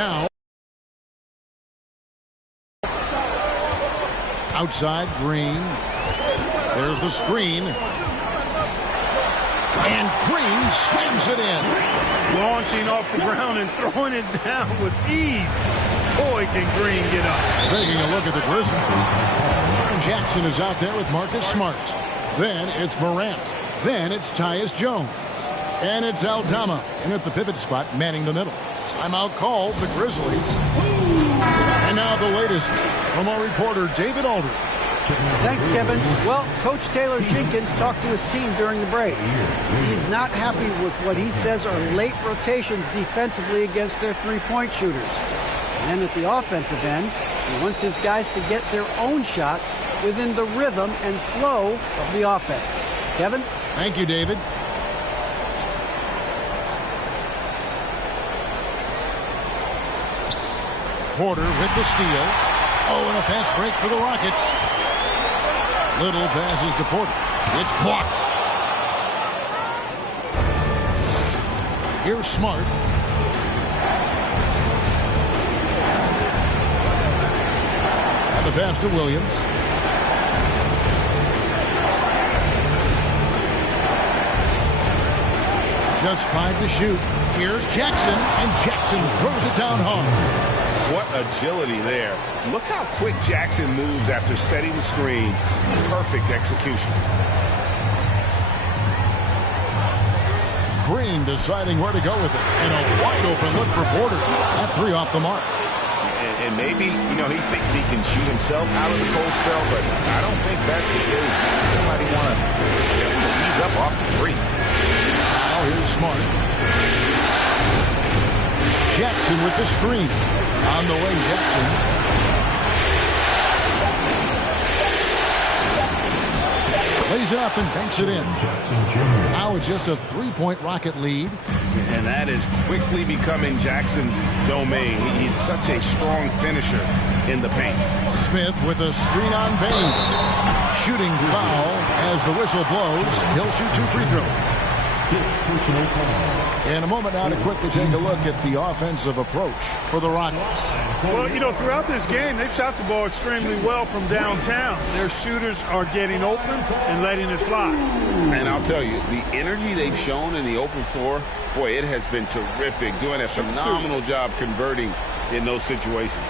Now, outside Green. There's the screen. And Green slams it in. Launching off the ground and throwing it down with ease. Boy, can Green get up. Taking a look at the Grizzlies. Jackson is out there with Marcus Smart. Then it's Morant. Then it's Tyus Jones. And it's Aldama. And at the pivot spot, manning the middle. Timeout called, the Grizzlies. And now the latest from our reporter, David Aldridge. Thanks, Kevin. Well, Coach Taylor Jenkins talked to his team during the break. He's not happy with what he says are late rotations defensively against their three-point shooters. And then at the offensive end, he wants his guys to get their own shots within the rhythm and flow of the offense. Kevin? Thank you, David. Porter with the steal. Oh, and a fast break for the Rockets. Little passes to Porter. It's blocked. Here's Smart. And the pass to Williams. Just 5 to shoot. Here's Jackson, and Jackson throws it down hard. What agility there. Look how quick Jackson moves after setting the screen. Perfect execution. Green deciding where to go with it. And a wide open look for Porter. That 3 off the mark. And maybe, he thinks he can shoot himself out of the cold spell, but I don't think that's the case. Somebody want to ease up off the threes. Now here's Smart. Jackson with the screen. On the way, Jackson. Lays it up and banks it in. Now it's just a 3-point Rocket lead. And that is quickly becoming Jackson's domain. He's such a strong finisher in the paint. Smith with a screen on Bain. Shooting foul as the whistle blows. He'll shoot 2 free throws. In a moment now to quickly take a look at the offensive approach for the Rockets. Well, throughout this game, they've shot the ball extremely well from downtown. Their shooters are getting open and letting it fly. And I'll tell you, the energy they've shown in the open floor, boy, it has been terrific. Doing a phenomenal job converting in those situations.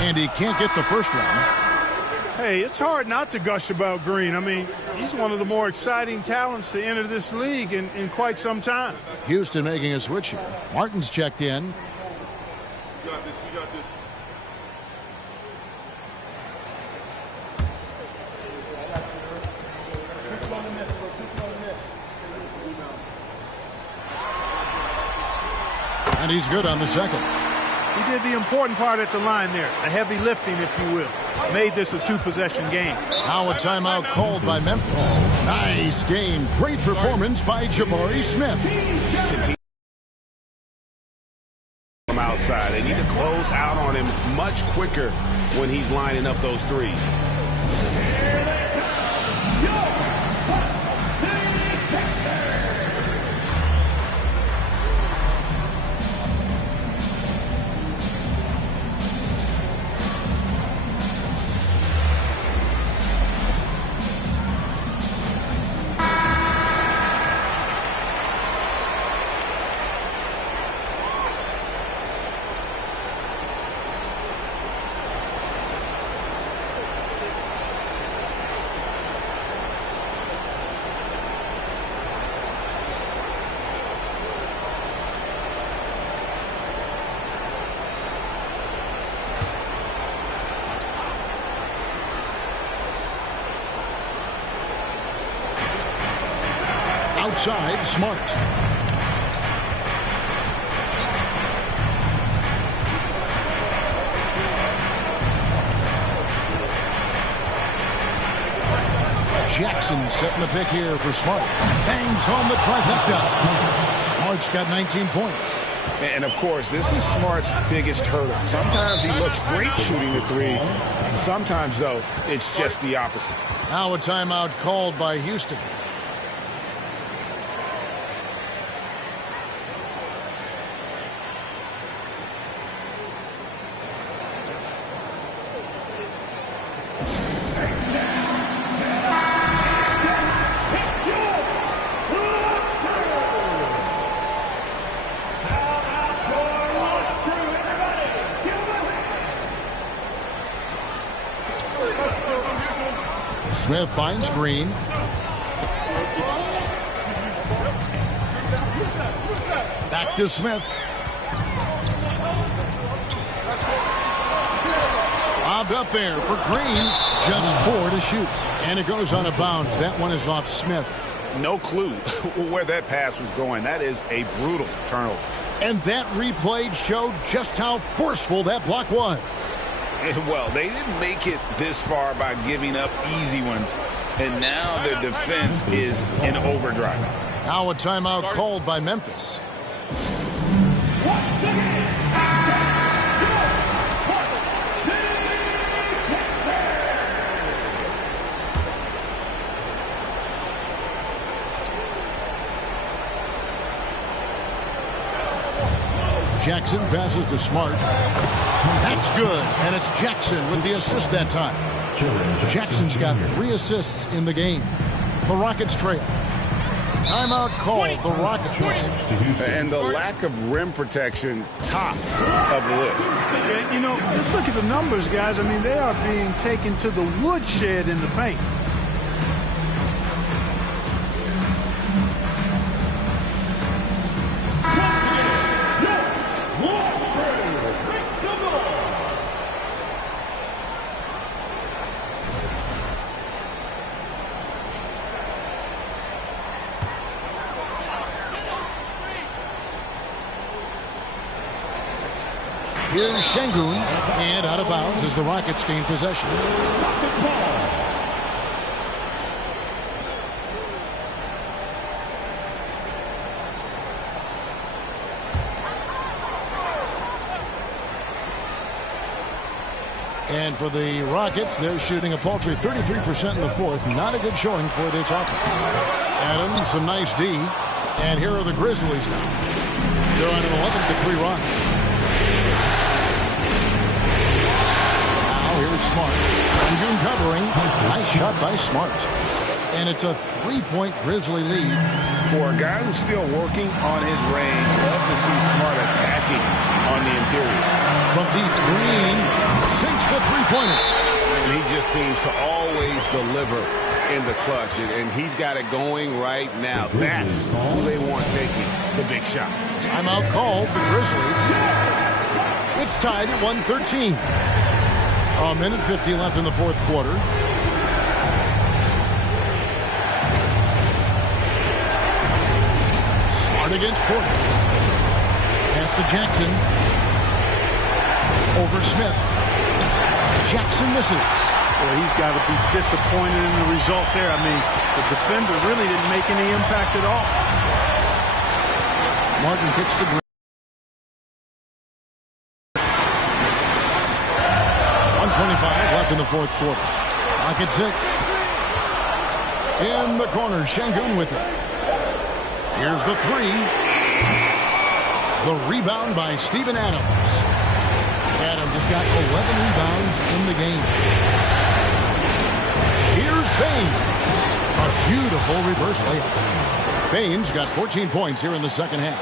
And he can't get the first one. Hey, it's hard not to gush about Green. I mean, he's one of the more exciting talents to enter this league in quite some time. Houston making a switch here. Martin's checked in. We got this. And he's good on the second. He did the important part at the line there, the heavy lifting, if you will. Made this a 2-possession game. Now a timeout called by Memphis. Nice game. Great performance by Jabari Smith. From outside, they need to close out on him much quicker when he's lining up those threes. Outside, Smart. Jackson setting the pick here for Smart. Bangs home the trifecta. Smart's got 19 points. And, of course, this is Smart's biggest hurdle. Sometimes he looks great shooting the three. Sometimes, though, it's just the opposite. Now a timeout called by Houston. Smith finds Green. Back to Smith. Lobbed up there for Green. Just 4 to shoot. And it goes out of bounds. That one is off Smith. No clue where that pass was going. That is a brutal turnover. And that replay showed just how forceful that block was. Well, they didn't make it this far by giving up easy ones. And now their defense is in overdrive. Now a timeout called by Memphis. Jackson passes to Smart. That's good, and it's Jackson with the assist that time. Jackson's got 3 assists in the game. The Rockets trail. Timeout called the Rockets. And the lack of rim protection, top of the list. Yeah, you know, just look at the numbers, guys. I mean, they are being taken to the woodshed in the paint. Here's Şengün, and out of bounds as the Rockets gain possession. And for the Rockets, they're shooting a paltry 33% in the fourth. Not a good showing for this offense. Adams, some nice D. And here are the Grizzlies now. They're on an 11-3 run. Here's Smart. Şengün covering. Nice shot by Smart. And it's a 3-point Grizzly lead. For a guy who's still working on his range, love to see Smart attacking on the interior. From deep, Green sinks the three-pointer. And he just seems to always deliver in the clutch. And he's got it going right now. That's all they want taking the big shot. Timeout called the Grizzlies. It's tied at 113. A minute 50 left in the fourth quarter. Smart against Porter. Pass to Jackson. Over Smith. Jackson misses. Well, he's got to be disappointed in the result there. I mean, the defender really didn't make any impact at all. Martin kicks to Green. 1:25 left in the fourth quarter. Lock at 6. In the corner, Şengün with it. Here's the 3. The rebound by Steven Adams. Adams has got 11 rebounds in the game. Here's Bain. A beautiful reverse layup. Bain's got 14 points here in the second half.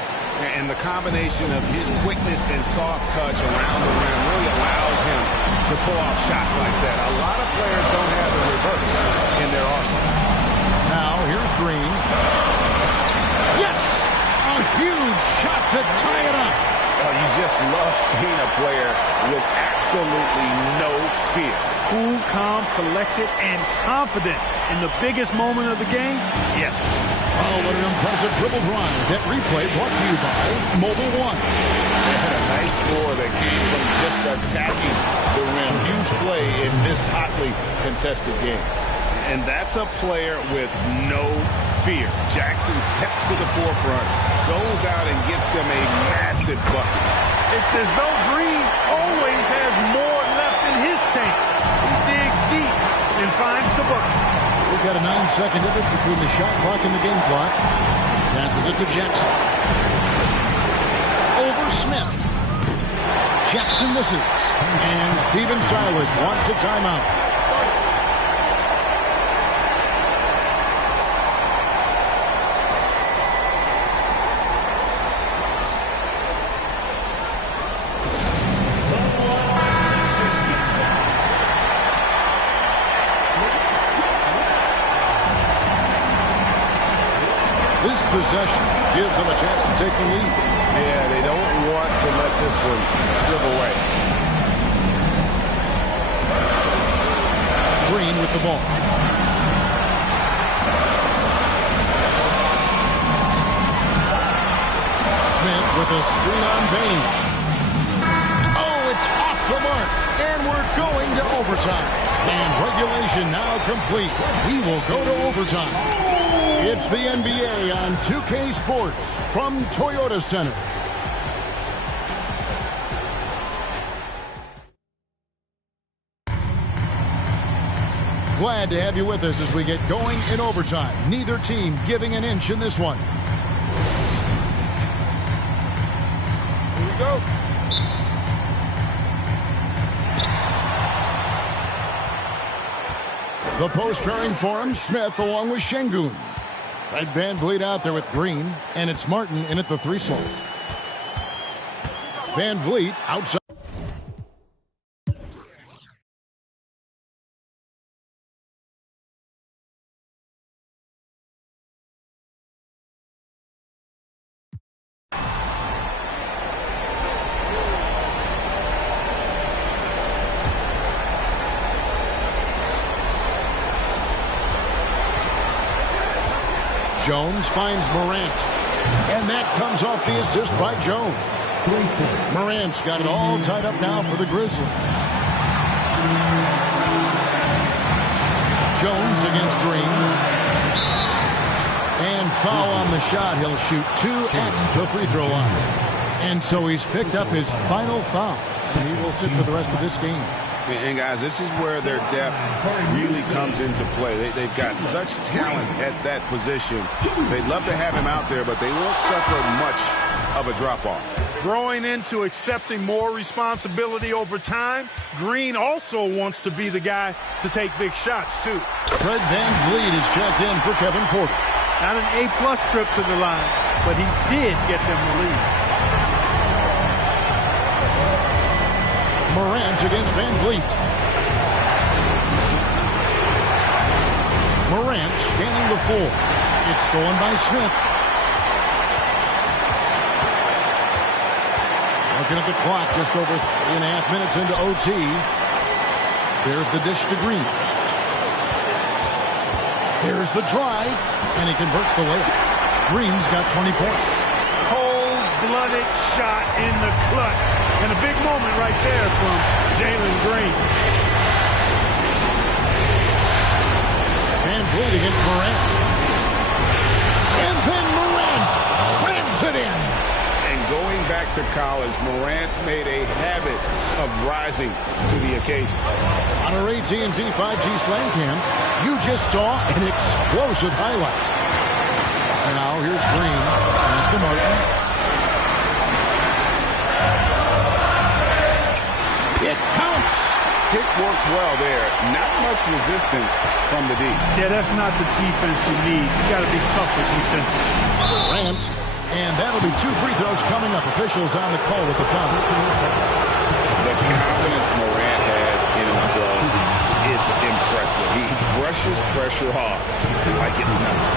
And the combination of his quickness and soft touch around the rim really allows him to pull off shots like that. A lot of players don't have the reverse in their arsenal. Now, here's Green. Yes! A huge shot to tie it up. Oh, you just love seeing a player with absolutely no fear. Cool, calm, collected, and confident in the biggest moment of the game? Yes. Oh, what an impressive dribble drive. That replay brought to you by Mobile One. They had a nice score that came from just attacking the rim. Huge play in this hotly contested game. And that's a player with no fear. Jackson steps to the forefront, goes out and gets them a massive bucket. It's as though Green always has more left in his tank. He digs deep and finds the bucket. We've got a 9-second difference between the shot clock and the game clock. Passes it to Jackson. Over Smith. Jackson misses. And Steven Silas wants a timeout. This possession gives them a chance to take the lead. Yeah, they don't want to let this one slip away. Green with the ball. Smith with a screen on Bain. Oh, it's off the mark. And we're going to overtime. And regulation now complete. We will go to overtime. It's the NBA on 2K Sports from Toyota Center. Glad to have you with us as we get going in overtime. Neither team giving an inch in this one. Here we go. The post pairing for him, Smith along with Şengün. Fred VanVleet out there with Green, and it's Martin in at the 3 slot. VanVleet outside. Jones finds Morant. And that comes off the assist by Jones. Morant's got it all tied up now for the Grizzlies. Jones against Green. And foul on the shot. He'll shoot 2 at the free throw line. And so he's picked up his final foul. So he will sit for the rest of this game. And, guys, this is where their depth really comes into play. They've got such talent at that position. They'd love to have him out there, but they won't suffer much of a drop-off. Growing into accepting more responsibility over time, Green also wants to be the guy to take big shots, too. Fred VanVleet is checked in for Kevin Porter. Not an A-plus trip to the line, but he did get them the lead. Morant against VanVleet. Morant scanning the floor. It's stolen by Smith. Looking at the clock, just over 3.5 minutes into OT. There's the dish to Green. There's the drive, and he converts the layup. Green's got 20 points. Cold-blooded shot in the clutch. And a big moment right there from Jalen Green. VanVleet against Morant. And then Morant slams it in. And going back to college, Morant's made a habit of rising to the occasion. On our AT&T 5G Slam Cam, you just saw an explosive highlight. Now here's Green. Pass to Martin. It counts. Pick works well there. Not much resistance from the D. Yeah, that's not the defense you need. You got to be tougher defensively. Durant, and that'll be 2 free throws coming up. Officials on the call with the foul. The confidence Morant has in himself is impressive. He brushes pressure off like it's nothing.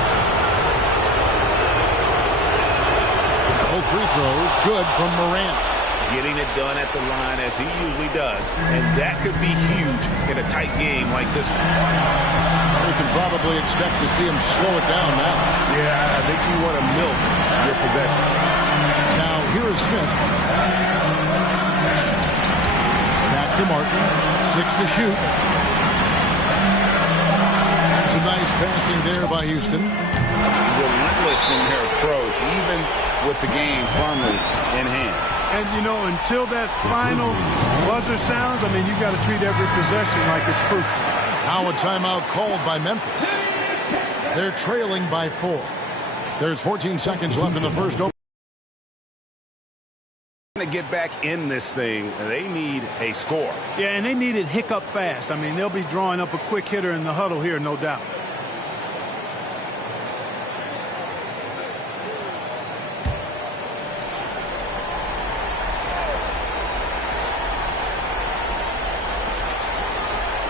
Both free throws good from Morant. Getting it done at the line as he usually does. And that could be huge in a tight game like this one. We can probably expect to see him slow it down now. Yeah, I think you want to milk your possession. Now, here is Smith. Back to Martin. 6 to shoot. Some nice passing there by Houston. Relentless in their approach, even with the game firmly in hand. And, you know, until that final buzzer sounds, I mean, you've got to treat every possession like it's crucial. Now a timeout called by Memphis. They're trailing by 4. There's 14 seconds left in the first. To get back in this thing, they need a score. Yeah, and they need it hiccup fast. I mean, they'll be drawing up a quick hitter in the huddle here, no doubt.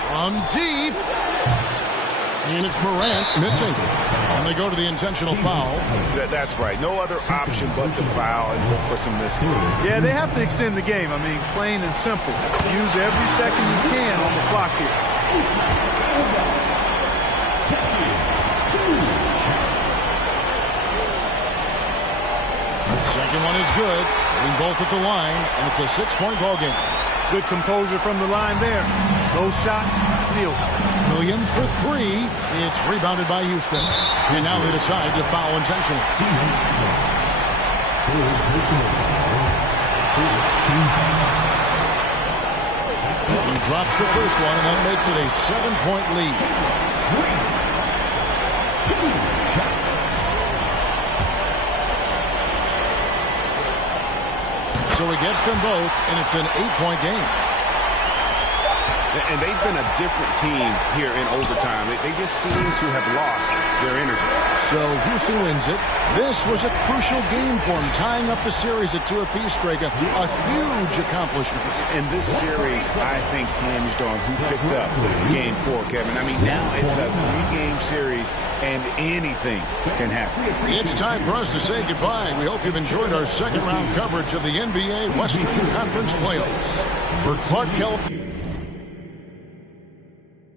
From deep. And it's Morant missing. And they go to the intentional foul. That's right. No other option but to foul and look for some misses. Yeah, they have to extend the game. I mean, plain and simple. Use every second you can on the clock here. The second one is good. Hitting both at the line, and it's a 6-point ball game. Good composure from the line there. Those shots sealed. Williams for 3. It's rebounded by Houston. And now they decide to foul intentionally. He drops the first one, and that makes it a 7-point lead. So he gets them both, and it's an 8-point game. And they've been a different team here in overtime. They just seem to have lost their energy. So Houston wins it. This was a crucial game for them, tying up the series at 2 apiece, Greg. A huge accomplishment. And this series, I think, hinged on who picked up Game 4, Kevin. I mean, now it's a 3-game series, and anything can happen. It's time for us to say goodbye. We hope you've enjoyed our second-round coverage of the NBA Western Conference Playoffs. For Clark Kelly.